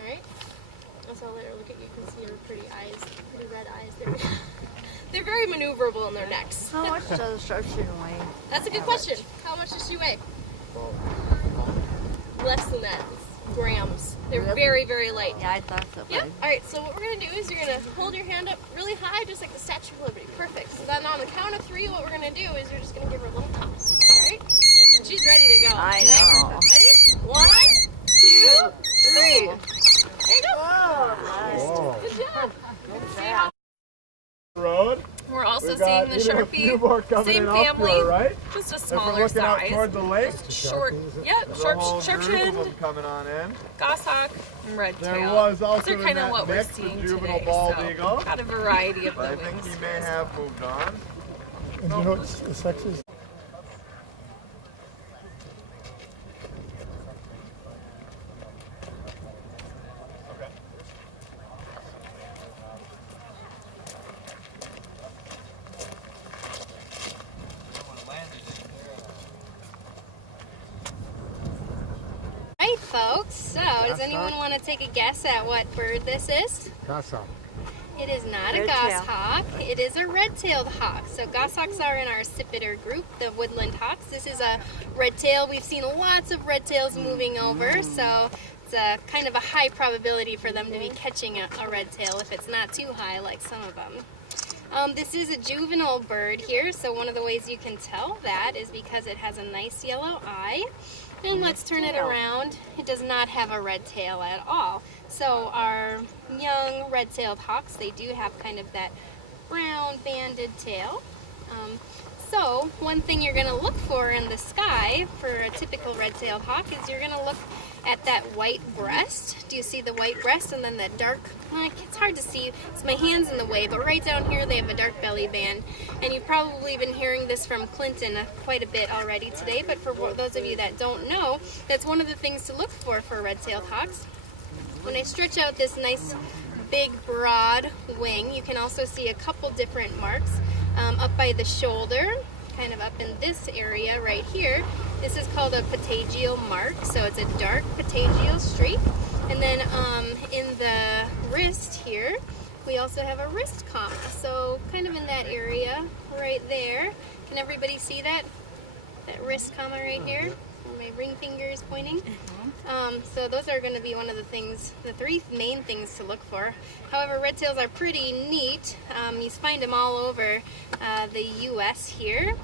Alright. Also, I'll let her look at you. You can see her pretty eyes, pretty red eyes. They're very maneuverable in their necks. How much does a sharpshooter weigh? That's a good question. How much does she weigh? Less than that. It's grams. They're very, very light. Yeah, I thought so. Yep. Alright, so what we're going to do is you're going to hold your hand up really high, just like the Statue of Liberty. Perfect. So then on the count of 3, what we're going to do is you're just going to give her a little toss. Alright? And she's ready to go. I know. Ready? 1, 2, 3. There you go. Whoa, Good job. nice. Road. We're also We've got seeing the even a few more Sharpie, coming same in off to family, our right. just a If we're smaller looking out size. toward the lake, Short, yeah, there's a whole sharp group of shinned, them coming on in. goshawk, and red There tail. was also Those are kind in of that what we're mix seeing the juvenile today. bald So eagle. got a variety of But I the think wings. he may have moved on. And you know what the sex is? Right, folks. So, does anyone want to take a guess at what bird this is? Goshawk. It is not a Red-tail. goshawk. It is a red-tailed hawk. So goshawks are in our Accipiter group, the woodland hawks. This is a red-tail. We've seen lots of red-tails moving over, so it's a kind of a high probability for them to be catching a red-tail if it's not too high like some of them. This is a juvenile bird here, so one of the ways you can tell that is because it has a nice yellow eye. And let's turn it around. It does not have a red tail at all. So our young red-tailed hawks, they do have kind of that brown banded tail. So one thing you're going to look for in the sky for a typical red-tailed hawk is you're going to look at that white breast. Do you see the white breast and then that dark, it's hard to see, it's my hand's in the way, but right down here they have a dark belly band. And you've probably been hearing this from Clinton quite a bit already today, but for those of you that don't know, that's one of the things to look for red-tailed hawks. When I stretch out this nice big broad wing, you can also see a couple different marks up by the shoulder, kind of up in this area right here. This is called a patagial mark, so it's a dark patagial streak. And then in the wrist here, we also have a wrist comma, so kind of in that area right there. Can everybody see that? That wrist comma right here? My ring finger is pointing. So those are going to be one of the things, the 3 main things to look for. However, red tails are pretty neat. You find them all over the U.S. here.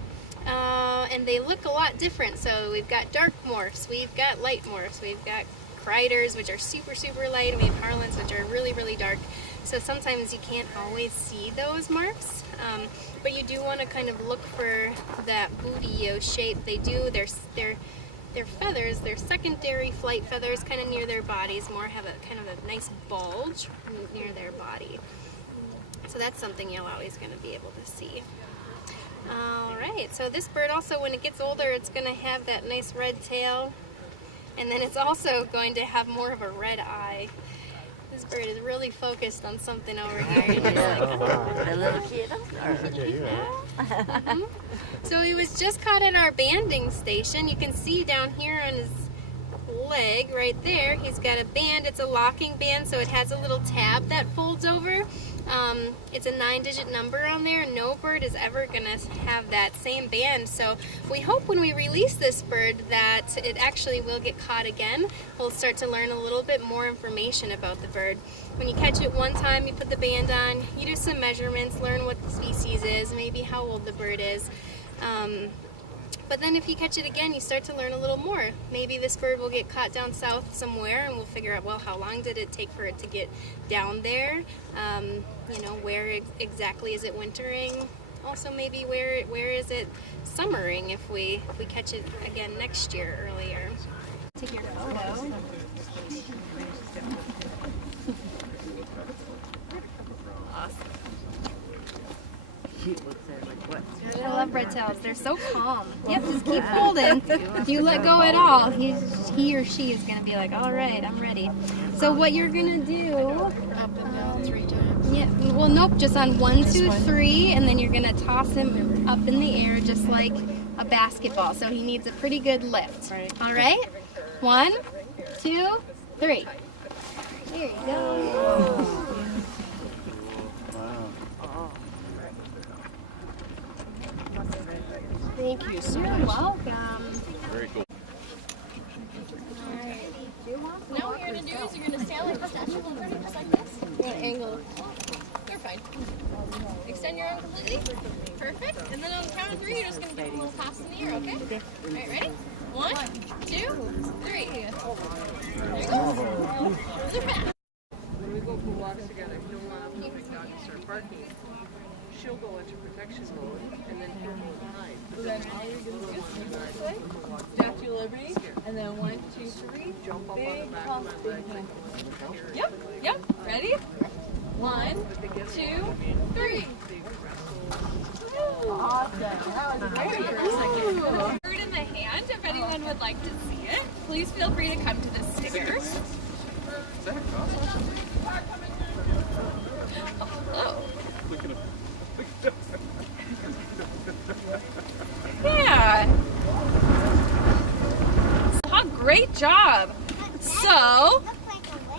And they look a lot different. So we've got dark morphs, we've got light morphs, we've got criders, which are super, super light, and we have harlans, which are really, really dark. So sometimes you can't always see those marks. But you do want to kind of look for that booty shape. They do, their feathers, their secondary flight feathers kind of near their bodies more have a kind of a nice bulge near their body. So that's something you're always going to be able to see. Alright, so this bird also, when it gets older, it's going to have that nice red tail, and then it's also going to have more of a red eye. This bird is really focused on something over here. The little kid. So he was just caught at our banding station. You can see down here on his leg right there, he's got a band. It's a locking band, so it has a little tab that folds over. It's a 9-digit number on there. No bird is ever going to have that same band. So we hope when we release this bird that it actually will get caught again. We'll start to learn a little bit more information about the bird. When you catch it one time, you put the band on, you do some measurements, learn what the species is, maybe how old the bird is. But then if you catch it again, you start to learn a little more. Maybe this bird will get caught down south somewhere, and we'll figure out, well, how long did it take for it to get down there? You know, where exactly is it wintering? Also, maybe where is it summering if we catch it again next year earlier. Take your photo. I love red tails. They're so calm. Yep, just keep holding. If you let go at all, he or she is going to be like, all right, I'm ready. So what you're going to do... Up and down 3 times. Yeah, well, nope, just on 1, 2, 3, and then you're going to toss him up in the air just like a basketball. So he needs a pretty good lift. All right? 1, 2, 3. Here you go. Thank you so You're much. welcome. Very cool. Now what you're going to do is you're going to stand like the Statue of Liberty, just like this. You're going to angle. You're fine. Extend your arm completely. Perfect. And then on the count of 3, you're just going to give a little pass in the air, okay? Okay. All right, ready? 1, 2, 3. There you go. Super fast. When we go for walks together, he'll run up to the big dog and start barking. She'll go into protection mode, and then he'll go and hide. So then all you're going to do is this way, Statue of Liberty, and then 1, 2, 3, Jump up on the big back pump, of my big leg. hand. Yep. Ready? 1, 2, 3. Awesome. That was great for a second. Bird in the hand, if anyone would like to see it, please feel free to come to the stickers. Oh. Yeah. Oh, great job. So,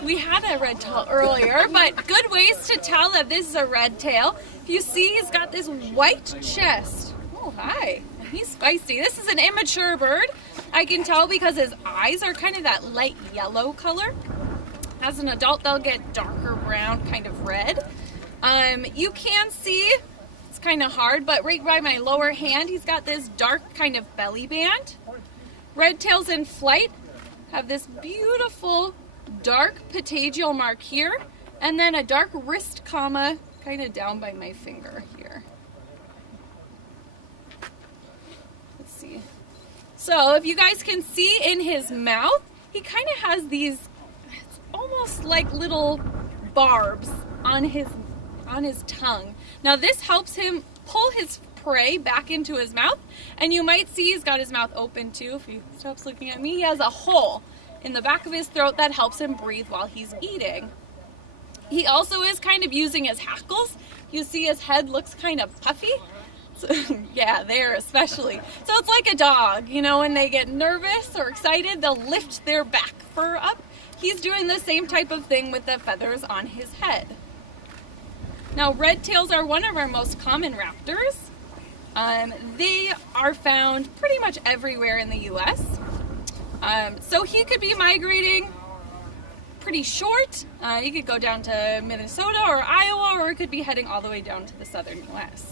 we had a red tail earlier, but good ways to tell that this is a red tail. If you see, he's got this white chest. Oh, hi. He's feisty. This is an immature bird. I can tell because his eyes are kind of that light yellow color. As an adult, they'll get darker brown, kind of red. You can see, it's kind of hard, but right by my lower hand, he's got this dark kind of belly band. Red tails in flight have this beautiful dark patagial mark here, and then a dark wrist comma kind of down by my finger here. Let's see. So if you guys can see in his mouth, he kind of has these, it's almost like little barbs on his tongue. Now this helps him pull his prey back into his mouth, and you might see he's got his mouth open too. If he stops looking at me, he has a hole in the back of his throat that helps him breathe while he's eating. He also is kind of using his hackles. You see his head looks kind of puffy. So, yeah, there especially. So it's like a dog, you know, when they get nervous or excited, they'll lift their back fur up. He's doing the same type of thing with the feathers on his head. Now, red tails are one of our most common raptors. They are found pretty much everywhere in the U.S. So he could be migrating pretty short. He could go down to Minnesota or Iowa, or it could be heading all the way down to the southern U.S.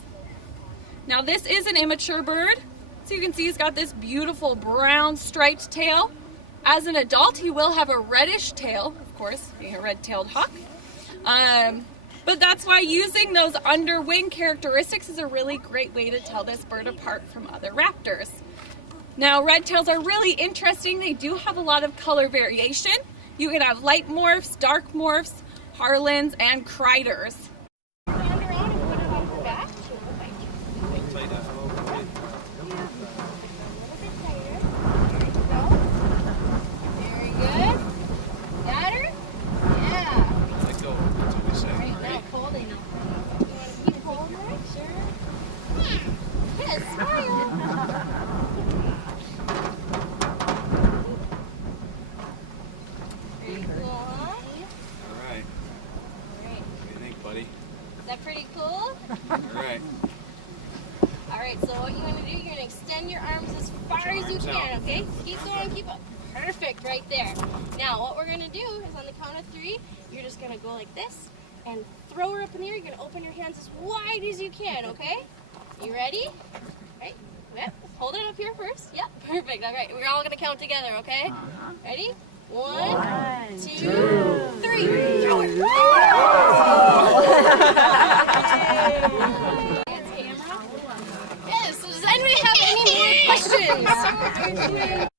Now this is an immature bird. So you can see he's got this beautiful brown striped tail. As an adult, he will have a reddish tail, of course, being a red-tailed hawk. But that's why using those underwing characteristics is a really great way to tell this bird apart from other raptors. Now, red tails are really interesting. They do have a lot of color variation. You can have light morphs, dark morphs, Harlans, and Kreiders. Hand around and put it on her back. Very good. Got her? Yeah. Let go. That's what we say. Right now, holding them. You want to keep holding her? Sure. Yes, smile. Very cool, huh? All right. Great. What do you think, buddy? Is that pretty cool? All right. All right, so what you're gonna do, you're gonna extend your arms as far as you arms can, out. okay? Keep going, keep up. Perfect, right there. Now, what we're gonna do is on the count of 3, you're just gonna go like this and throw her up in the air. You're gonna open your hands as wide as you can, okay? You ready? Right, yep. Hold it up here first. Yep, perfect. All right, we're all gonna count together, okay? Ready? 1, 2, 3. Throw it. Yes, so does anybody have any more questions?